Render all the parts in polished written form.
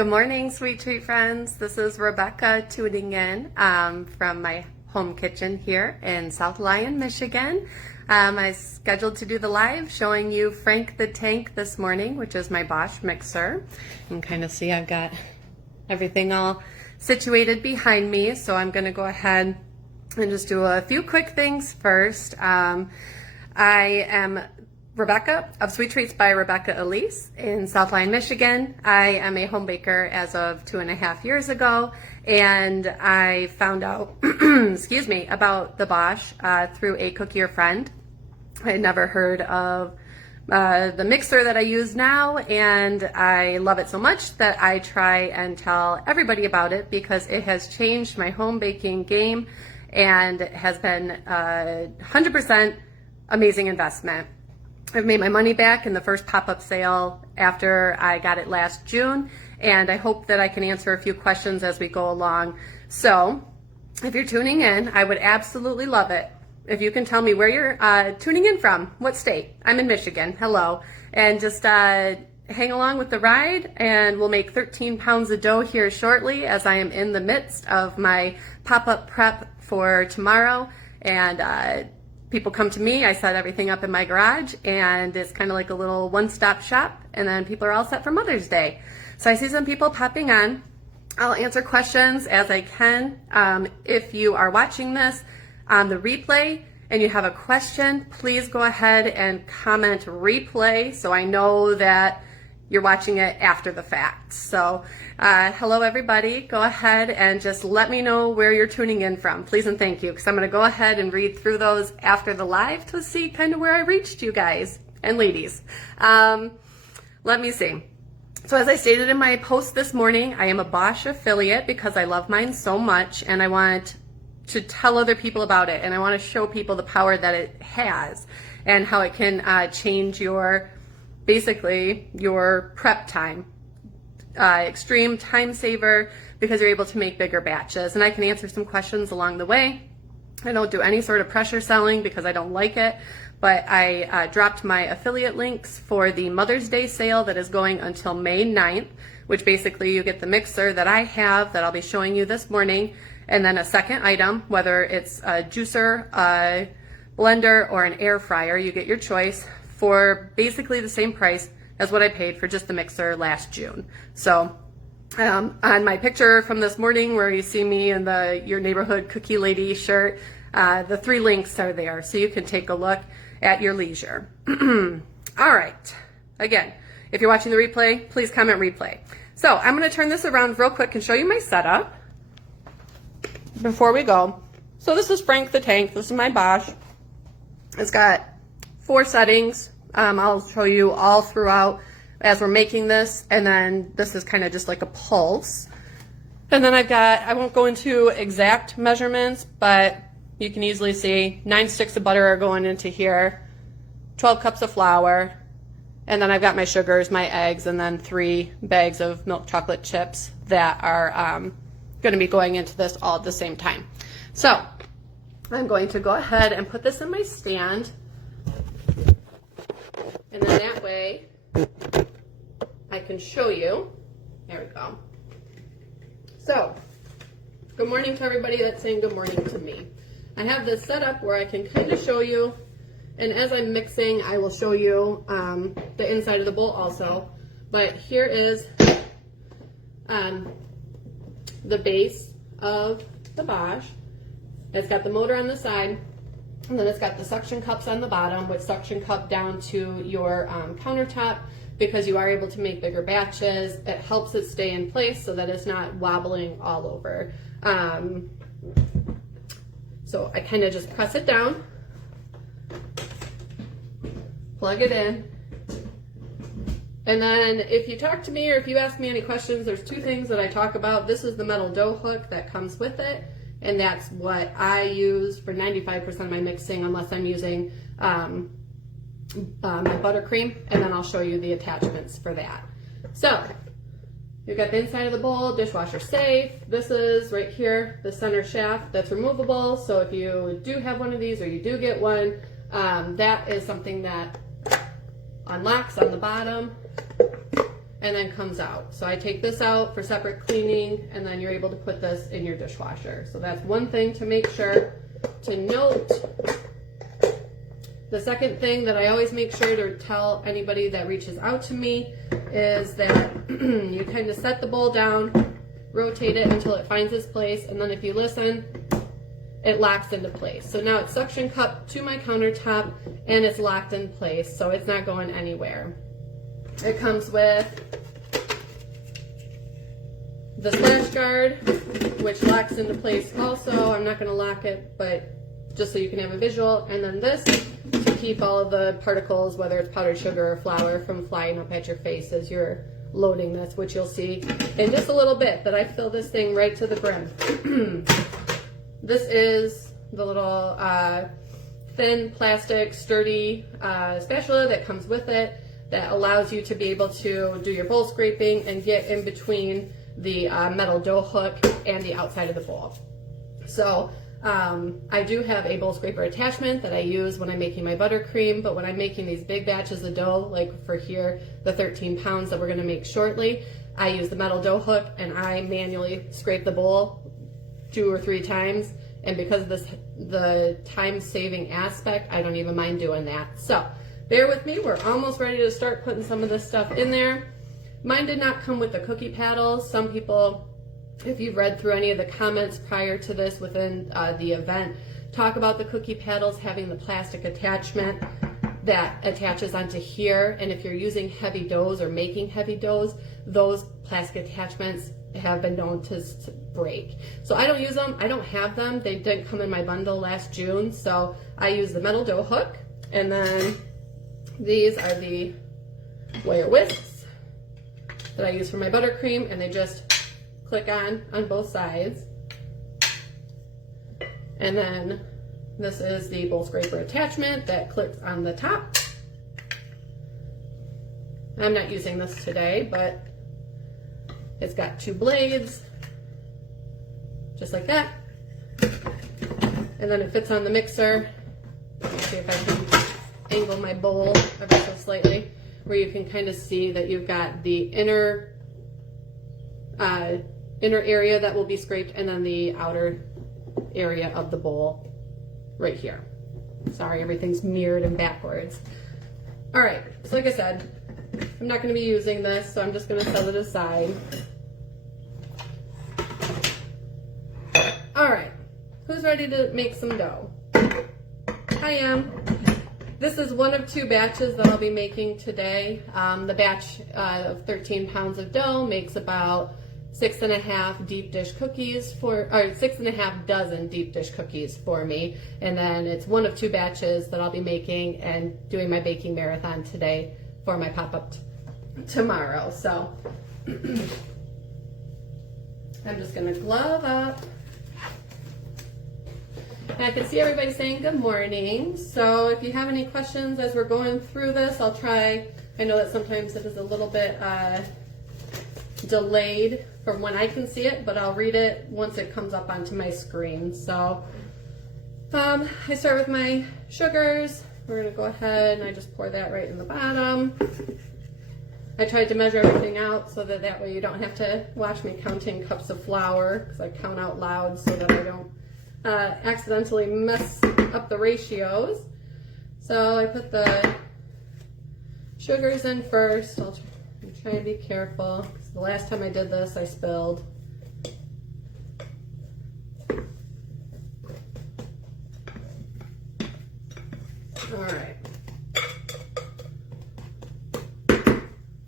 Good morning, sweet treat friends. This is Rebecca tuning in from my home kitchen here in South Lyon, Michigan. I scheduled to do the live showing you Frank the Tank this morning, which is my Bosch mixer. You can kind of see I've got everything all situated behind me, so I'm going to go ahead and just do a few quick things first. I am Rebecca of Sweet Treats by Rebecca Elise in South Lyon, Michigan. I am a home baker as of 2.5 years ago, and I found out excuse me, about the Bosch through a cookier friend. I had never heard of the mixer that I use now, and I love it so much that I try and tell everybody about it because it has changed my home baking game and has been a 100% amazing investment. I've made my money back in the first pop-up sale after I got it last June, and I hope that I can answer a few questions as we go along. So if you're tuning in, I would absolutely love it if you can tell me where you're tuning in from, what state. I'm in Michigan, hello, and just hang along with the ride, and we'll make 13 pounds of dough here shortly as I am in the midst of my pop-up prep for tomorrow. And people come to me, I set everything up in my garage, and it's kind of like a little one-stop shop, and then people are all set for Mother's Day. So I see some people popping on. I'll answer questions as I can. If you are watching this on the replay and you have a question, please go ahead and comment replay so I know that you're watching it after the fact. So hello everybody, go ahead and just let me know where you're tuning in from, please and thank you, because I'm going to go ahead and read through those after the live to see kind of where I reached you guys and ladies. Let me see. So as I stated in my post this morning, I am a Bosch affiliate because I love mine so much and I want to tell other people about it, and I want to show people the power that it has and how it can change basically your prep time. Extreme time saver because you're able to make bigger batches, and I can answer some questions along the way. I don't do any sort of pressure selling because I don't like it, but I dropped my affiliate links for the Mother's Day sale that is going until May 9th, which basically you get the mixer that I have that I'll be showing you this morning, and then a second item, whether it's a juicer, a blender, or an air fryer, you get your choice, for basically the same price as what I paid for just the mixer last June. So on my picture from this morning where you see me in the Your Neighborhood Cookie Lady shirt, the 3 links are there so you can take a look at your leisure. All right, again, if you're watching the replay, please comment replay. So I'm going to turn this around real quick and show you my setup before we go. So this is Frank the Tank. This is my Bosch. It's got 4 settings. I'll show you all throughout as we're making this, and then this is kind of just like a pulse. And then I won't go into exact measurements, but you can easily see 9 sticks of butter are going into here, 12 cups of flour, and then I've got my sugars, my eggs, and then 3 bags of milk chocolate chips that are going to be going into this all at the same time. So I'm going to go ahead and put this in my stand, and then that way I can show you. There we go. So good morning to everybody that's saying good morning to me. I have this set up where I can kind of show you, and as I'm mixing I will show you the inside of the bowl also, but here is the base of the Bosch. It's got the motor on the side, and then it's got the suction cups on the bottom, which suction cup down to your countertop because you are able to make bigger batches. It helps it stay in place so that it's not wobbling all over. So I kind of just press it down, plug it in, and then if you talk to me or if you ask me any questions, there's 2 things that I talk about. This is the metal dough hook that comes with it, and that's what I use for 95% of my mixing unless I'm using my buttercream, and then I'll show you the attachments for that. So you've got the inside of the bowl, dishwasher safe. This is right here, the center shaft that's removable. So if you do have one of these or you do get one, that is something that unlocks on the bottom, and then comes out. So I take this out for separate cleaning, and then you're able to put this in your dishwasher. So that's one thing to make sure to note. The second thing that I always make sure to tell anybody that reaches out to me is that you kind of set the bowl down, rotate it until it finds its place, and then if you listen, it locks into place. So now it's suction cupped to my countertop and it's locked in place, so it's not going anywhere. It comes with the splash guard, which locks into place also. I'm not going to lock it, but just so you can have a visual. And then this to keep all of the particles, whether it's powdered sugar or flour, from flying up at your face as you're loading this, which you'll see in just a little bit that I fill this thing right to the brim. This is the little thin plastic sturdy spatula that comes with it that allows you to be able to do your bowl scraping and get in between the metal dough hook and the outside of the bowl. So I do have a bowl scraper attachment that I use when I'm making my buttercream, but when I'm making these big batches of dough, like for here, the 13 pounds that we're gonna make shortly, I use the metal dough hook and I manually scrape the bowl 2 or 3 times. And because of this, the time-saving aspect, I don't even mind doing that. So bear with me, we're almost ready to start putting some of this stuff in there. Mine did not come with the cookie paddles. Some people, if you've read through any of the comments prior to this within the event, talk about the cookie paddles having the plastic attachment that attaches onto here. And if you're using heavy doughs or making heavy doughs, those plastic attachments have been known to break. So I don't use them, I don't have them. They didn't come in my bundle last June. So I use the metal dough hook, and then these are the wire whisks that I use for my buttercream, and they just click on both sides. And then this is the bowl scraper attachment that clicks on the top. I'm not using this today, but it's got 2 blades, just like that. And then it fits on the mixer. Let me see if I can angle my bowl ever so slightly, where you can kind of see that you've got the inner area that will be scraped, and then the outer area of the bowl right here. Sorry, everything's mirrored and backwards. All right, so like I said, I'm not going to be using this, so I'm just going to set it aside. All right, who's ready to make some dough? I am. This is one of 2 batches that I'll be making today. The batch of 13 pounds of dough makes about 6.5 deep dish cookies or 6.5 dozen deep dish cookies for me. And then it's one of 2 batches that I'll be making and doing my baking marathon today for my pop-up tomorrow. So I'm just gonna glove up. And I can see everybody saying good morning. So if you have any questions as we're going through this, I'll try. I know that sometimes it is a little bit delayed from when I can see it, but I'll read it once it comes up onto my screen. So I start with my sugars. We're gonna go ahead and I just pour that right in the bottom. I tried to measure everything out so that way you don't have to watch me counting cups of flour, because I count out loud so that I don't accidentally mess up the ratios. So I put the sugars in first. I'll try and be careful, because the last time I did this I spilled. All right. And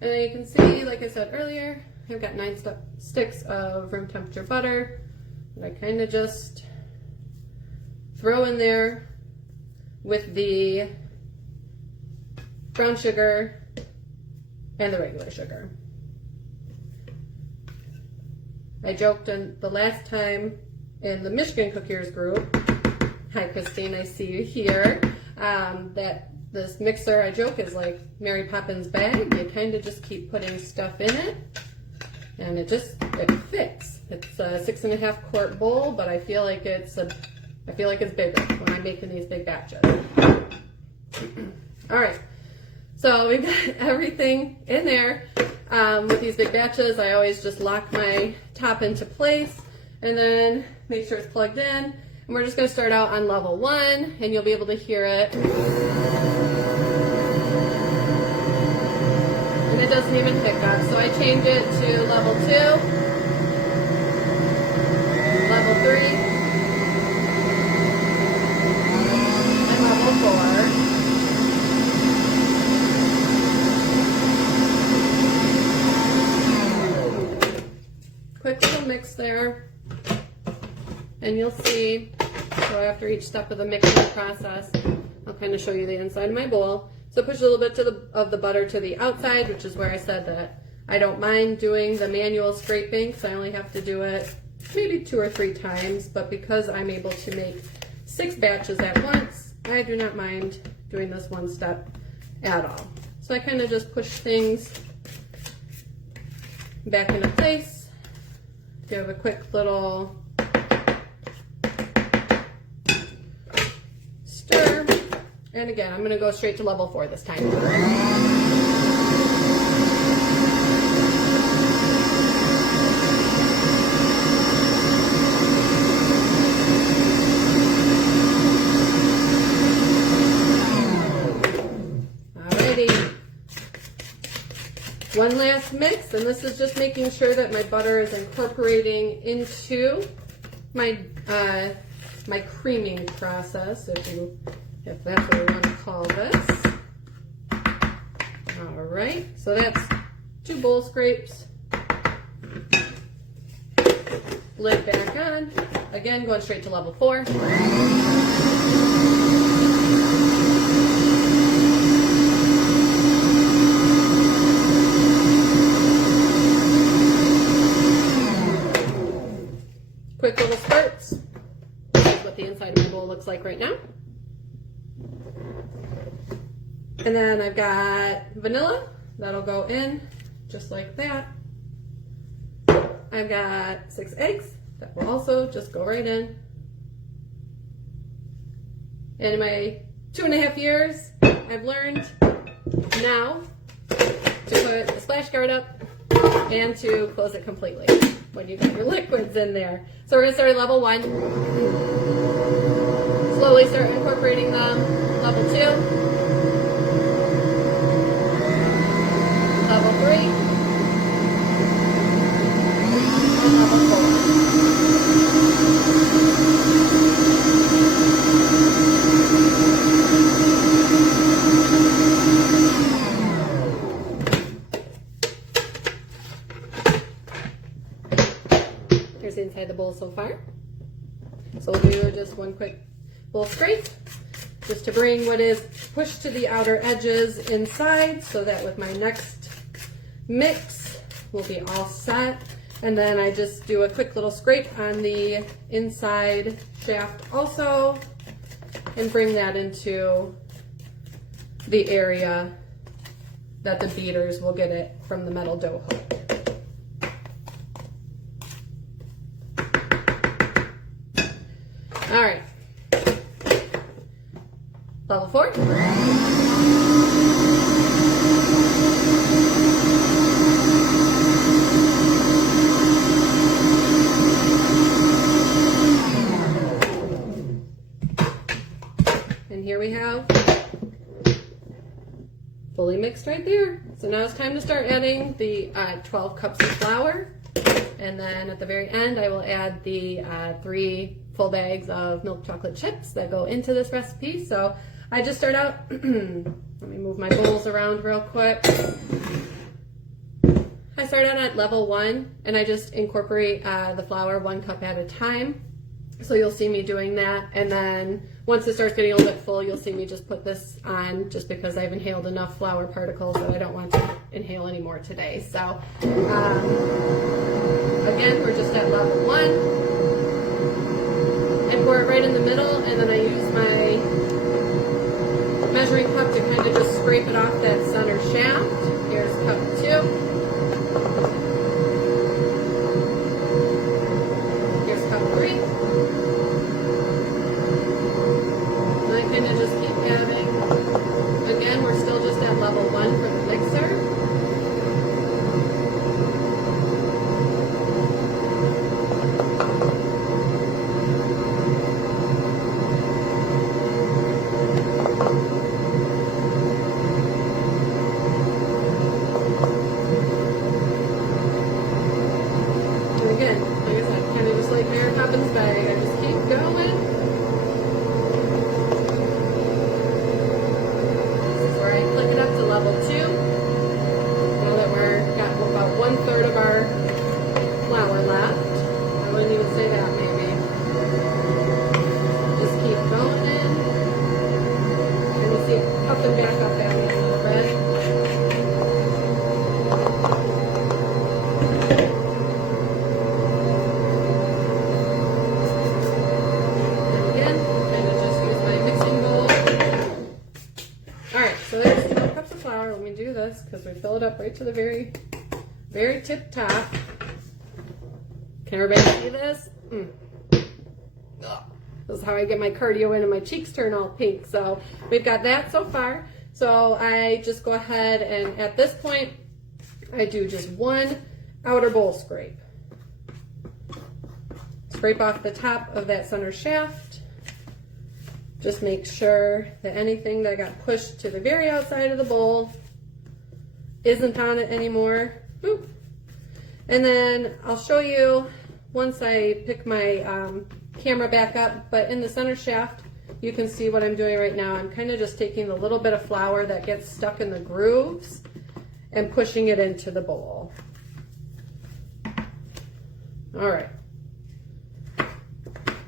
then you can see, like I said earlier, I've got 9 sticks of room temperature butter that I kind of just throw in there with the brown sugar and the regular sugar. I joked the last time in the Michigan Cookiers group, hi Christine, I see you here, that this mixer, I joke, is like Mary Poppins' bag. You kind of just keep putting stuff in it, and it fits. It's a 6.5 quart bowl, but I feel like it's bigger when I'm making these big batches. All right, so we've got everything in there. With these big batches, I always just lock my top into place and then make sure it's plugged in. And we're just going to start out on level 1, and you'll be able to hear it. And it doesn't even hiccup. So I change it to level 2, level 3, and level 4. Quick little mix there, and you'll see, so after each step of the mixing process, I'll kind of show you the inside of my bowl. So push a little bit of the butter to the outside, which is where I said that I don't mind doing the manual scraping, so I only have to do it maybe 2 or 3 times, but because I'm able to make 6 batches at once, I do not mind doing this one step at all. So I kind of just push things back into place. Give a quick little stir, and again, I'm going to go straight to level 4 this time. Alrighty. One last mix, and this is just making sure that my butter is incorporating into my my creaming process, if that's what we want to call this. All right, so that's 2 bowl scrapes. Lid back on. Again, going straight to level 4. Quick little spurts. That's what the inside of my bowl looks like right now. And then I've got vanilla. That'll go in just like that. I've got 6 eggs. That will also just go right in. And in my 2.5 years, I've learned now to put the splash guard up and to close it completely when you got your liquids in there. So we're going to start at level 1. Slowly start incorporating them. Level 2. Level 3. And level 4. Here's the inside of the bowl so far. So we'll do just one quick bowl scrape, just to bring what is pushed to the outer edges inside, so that with my next mix, we'll be all set. And then I just do a quick little scrape on the inside shaft also, and bring that into the area that the beaters will get it from the metal dough hook. All right, level 4. And here we have fully mixed right there. So now it's time to start adding the 12 cups of flour. And then at the very end, I will add the 3 full bags of milk chocolate chips that go into this recipe. So I just start out, let me move my bowls around real quick. I start out at level 1, and I just incorporate the flour 1 cup at a time. So you'll see me doing that, and then once it starts getting a little bit full, you'll see me just put this on, just because I've inhaled enough flour particles that I don't want to inhale anymore today. So again, we're just at level 1. I pour it right in the middle, and then I use my measuring cup to kind of just scrape it off that center shaft. Here's cup 2. Here's cup 3. And I kind of just keep adding. Again, we're still just at level 1 for the mixer. up right to the very, very tip top. Can everybody see this? Ugh. This is how I get my cardio in and my cheeks turn all pink. So we've got that so far. So I just go ahead and at this point, I do just one outer bowl scrape. Scrape off the top of that center shaft. Just make sure that anything that got pushed to the very outside of the bowl isn't on it anymore. Boop. And then I'll show you once I pick my camera back up, but in the center shaft, you can see what I'm doing right now. I'm kind of just taking the little bit of flour that gets stuck in the grooves and pushing it into the bowl. All right.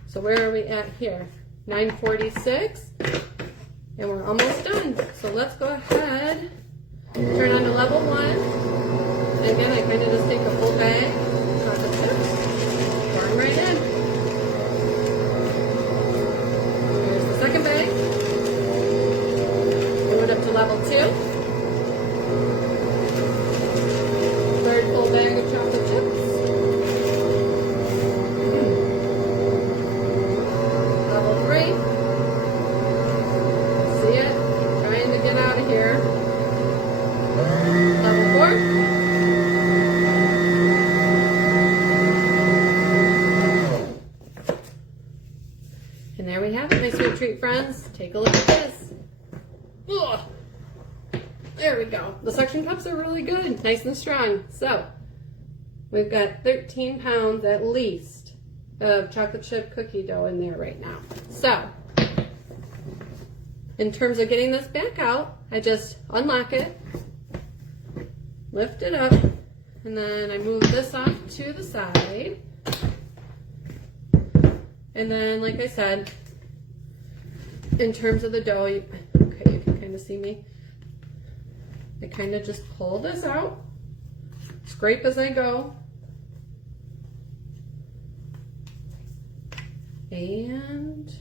So where are we at here? 9:46, and we're almost done. So let's go ahead, turn on to level 1. And again, I kind of just take a full bag of chocolate chips, pour them right in. Here's the second bag. Move it up to level 2. Third full bag of chocolate chips. And there we have it, my sweet treat friends. Take a look at this. Ugh. There we go. The suction cups are really good, nice and strong. So we've got 13 pounds at least of chocolate chip cookie dough in there right now. So in terms of getting this back out, I just unlock it, lift it up, and then I move this off to the side. And then, like I said, in terms of the dough, okay, you can kind of see me. I kind of just pull this out, scrape as I go, and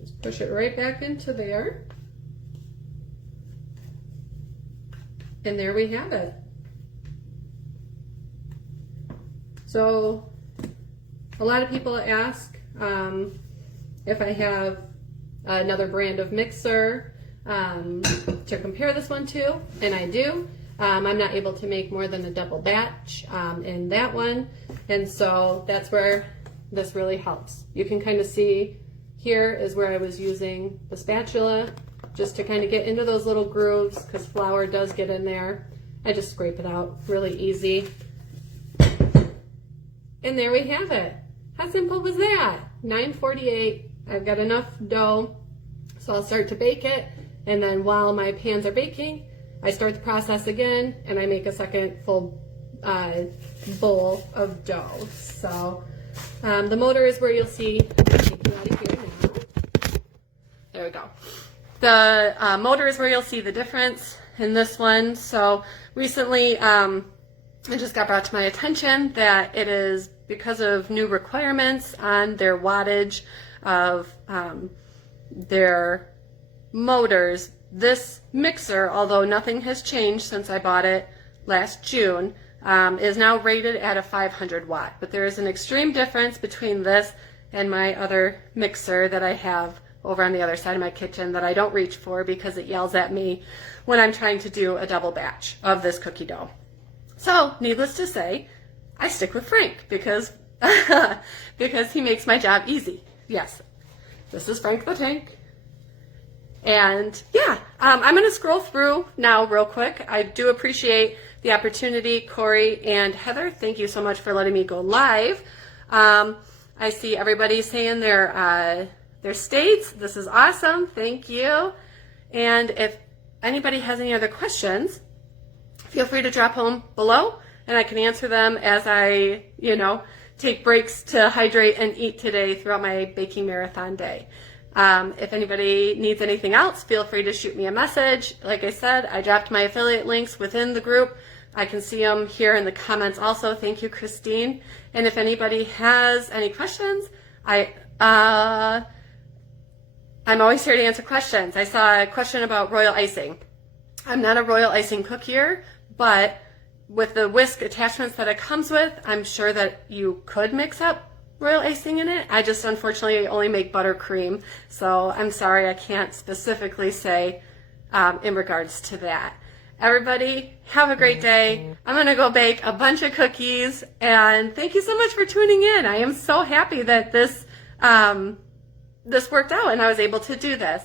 just push it right back into there. And there we have it. So a lot of people ask if I have another brand of mixer to compare this one to, and I do. I'm not able to make more than a double batch in that one, and so that's where this really helps. You can kind of see here is where I was using the spatula just to kind of get into those little grooves because flour does get in there. I just scrape it out really easy. And there we have it. How simple was that? 9:48. I've got enough dough, so I'll start to bake it. And then while my pans are baking, I start the process again, and I make a second full bowl of dough. So the motor is where you'll see. Take it out of here now. There we go. The motor is where you'll see the difference in this one. So recently, it just got brought to my attention that it is because of new requirements on their wattage of their motors. This mixer, although nothing has changed since I bought it last June, is now rated at a 500 watt. But there is an extreme difference between this and my other mixer that I have over on the other side of my kitchen that I don't reach for because it yells at me when I'm trying to do a double batch of this cookie dough. So, needless to say, I stick with Frank because because he makes my job easy. Yes, this is Frank the Tank. And yeah, I'm going to scroll through now real quick. I do appreciate the opportunity, Corey and Heather. Thank you so much for letting me go live. I see everybody saying their states. This is awesome. Thank you. And if anybody has any other questions, feel free to drop them below and I can answer them as I, take breaks to hydrate and eat today throughout my baking marathon day. If anybody needs anything else, feel free to shoot me a message. Like I said, I dropped my affiliate links within the group. I can see them here in the comments also. Thank you, Christine. And if anybody has any questions, I'm always here to answer questions. I saw a question about royal icing. I'm not a royal icing cookier, but with the whisk attachments that it comes with, I'm sure that you could mix up royal icing in it. I just unfortunately only make buttercream, so I'm sorry I can't specifically say in regards to that. Everybody, have a great day. I'm going to go bake a bunch of cookies, and thank you so much for tuning in. I am so happy that this worked out and I was able to do this.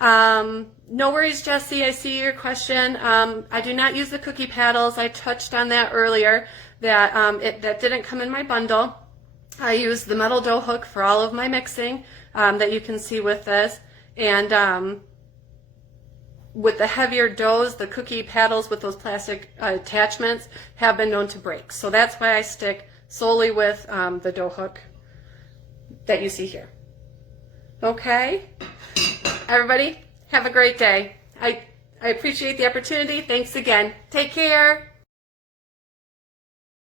No worries, Jessie. I see your question. I do not use the cookie paddles. I touched on that earlier, that that didn't come in my bundle. I use the metal dough hook for all of my mixing that you can see with this. And with the heavier doughs, the cookie paddles with those plastic attachments have been known to break. So that's why I stick solely with the dough hook that you see here. Okay? Everybody, have a great day. I appreciate the opportunity. Thanks again. Take care.